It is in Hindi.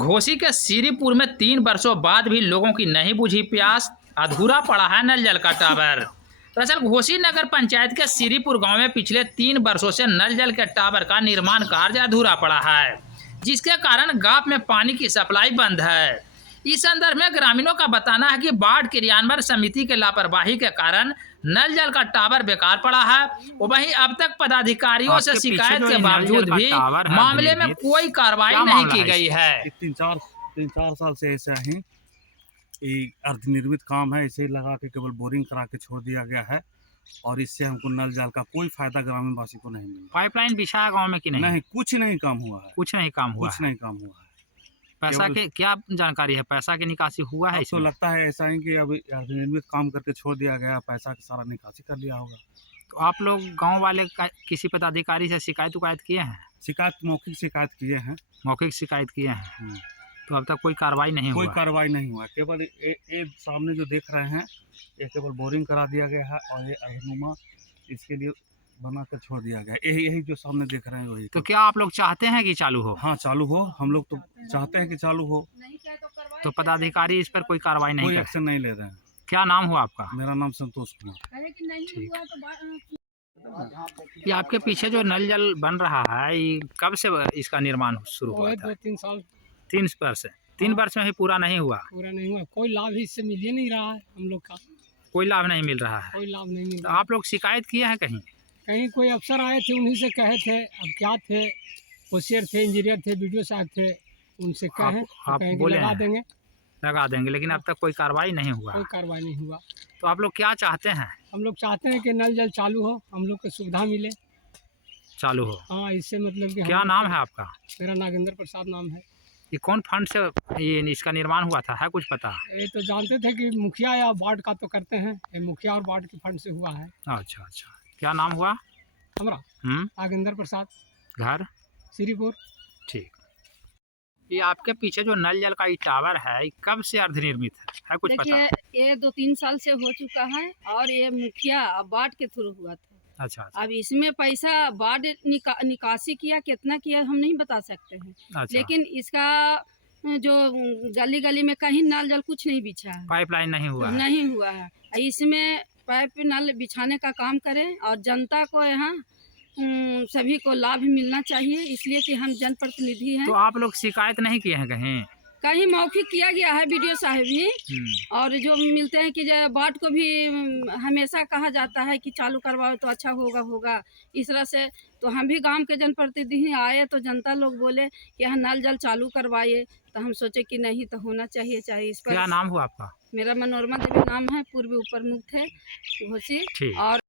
घोसी के श्रीपुर में 3 वर्षों बाद भी लोगों की नहीं बुझी प्यास, अधूरा पड़ा है नल जल का टावर। दरअसल घोसी नगर पंचायत के श्रीपुर गांव में पिछले 3 वर्षों से नल जल के टावर का निर्माण कार्य अधूरा पड़ा है, जिसके कारण गांव में पानी की सप्लाई बंद है। इस संदर्भ में ग्रामीणों का बताना है कि बाढ़ क्रियान्वयन समिति के लापरवाही के कारण नल जल का टावर बेकार पड़ा है। वहीं अब तक पदाधिकारियों से शिकायत के बावजूद भी मामले में कोई कार्रवाई नहीं की गई है। तीन चार साल से ऐसा ही अर्धनिर्मित काम है, इसे लगा के केवल बोरिंग करा के छोड़ दिया गया है और इससे हमको नल जल का कोई फायदा ग्रामीण वासी को नहीं मिला। पाइपलाइन बिछा गांव में कि नहीं? नहीं, कुछ नहीं काम हुआ है। कुछ नहीं काम हुआ है। पैसा के क्या जानकारी है? पैसा की निकासी हुआ है? तो लगता है ऐसा ही कि अभी अर्धनिर्मित काम करके छोड़ दिया गया, पैसा की सारा निकासी कर लिया होगा। तो आप लोग गांव वाले किसी पदाधिकारी से शिकायत किए हैं? मौखिक शिकायत किए हैं। मौखिक शिकायत किए हैं। तो अब तक कोई कार्रवाई नहीं हुआ? कोई कार्रवाई नहीं हुआ। केवल ये सामने जो देख रहे हैं, ये केवल बोरिंग करा दिया गया है और ये रहनुमा इसके लिए बना कर छोड़ दिया गया। यही जो सामने देख रहे हैं वही। तो क्या आप लोग चाहते हैं कि चालू हो? हाँ, चालू हो। हम लोग तो चाहते हैं कि चालू हो। तो पदाधिकारी इस पर कोई कार्रवाई नहीं, कोई एक्शन नहीं ले रहे हैं। क्या नाम हुआ आपका? मेरा नाम संतोष कुमार। ये आपके पीछे जो नल जल बन रहा है, ये कब से इसका निर्माण शुरू हुआ था? 2-3 साल। 3 वर्ष? 3 वर्ष में ही पूरा नहीं हुआ? पूरा नहीं हुआ। कोई लाभ इससे मिल ही नहीं रहा है हम लोग का। कोई लाभ नहीं मिल रहा है? कोई लाभ नहीं मिल तो रहा। आप लोग शिकायत किए हैं कहीं? कहीं कोई अफसर आए थे, उन्हीं से कहे थे। अब क्या थे, होशियार थे, इंजीनियर थे, बीडीओ साहब थे, उनसे कहें तो आप कहें कि बोले लगा हैं? देंगे। लगा देंगे, लेकिन अब तक कोई कार्रवाई नहीं हुआ। कोई कार्रवाई नहीं हुआ। तो आप लोग क्या चाहते हैं? हम लोग चाहते हैं कि नल जल चालू हो, हम लोग को सुविधा मिले, चालू हो। हाँ, इससे मतलब कि क्या नाम है आपका? मेरा नागेंद्र प्रसाद नाम है। ये कौन फंड से ये इसका निर्माण हुआ था, है कुछ पता? ये तो जानते थे कि मुखिया या वार्ड का तो करते हैं, ये मुखिया और वार्ड के फंड से हुआ है। अच्छा। क्या नाम हुआ हमारा? नागेंद्र प्रसाद। घर? श्रीपुर। ठीक। ये आपके पीछे जो नल जल का ये टावर है, ये कब से अर्धनिर्मित है कुछ पता? देखिए, ये 2-3 साल से हो चुका है और ये मुखिया वार्ड के थ्रू हुआ था। अच्छा। अब इसमें पैसा वार्ड निकासी किया, कितना किया हम नहीं बता सकते हैं। अच्छा। लेकिन इसका जो गली गली में कहीं नल जल कुछ नहीं बिछा है, पाइपलाइन नहीं हुआ है? नहीं हुआ है। इसमें पाइप नल बिछाने का काम करें और जनता को यहाँ सभी को लाभ मिलना चाहिए, इसलिए कि हम जनप्रतिनिधि हैं। तो आप लोग शिकायत नहीं किए हैं कहीं? कहीं मौखिक किया गया है, बीडीओ साहब भी, और जो मिलते हैं कि वार्ड को भी हमेशा कहा जाता है कि चालू करवाओ तो अच्छा होगा इस तरह से। तो हम भी गांव के जनप्रतिनिधि आए तो जनता लोग बोले कि यहाँ नल जल चालू करवाइए, तो हम सोचे कि नहीं, तो होना चाहिए इस पर। क्या नाम हुआ आपका? मेरा मनोरमा देवी नाम है, पूर्वी उपर मुक्त है घोसी। और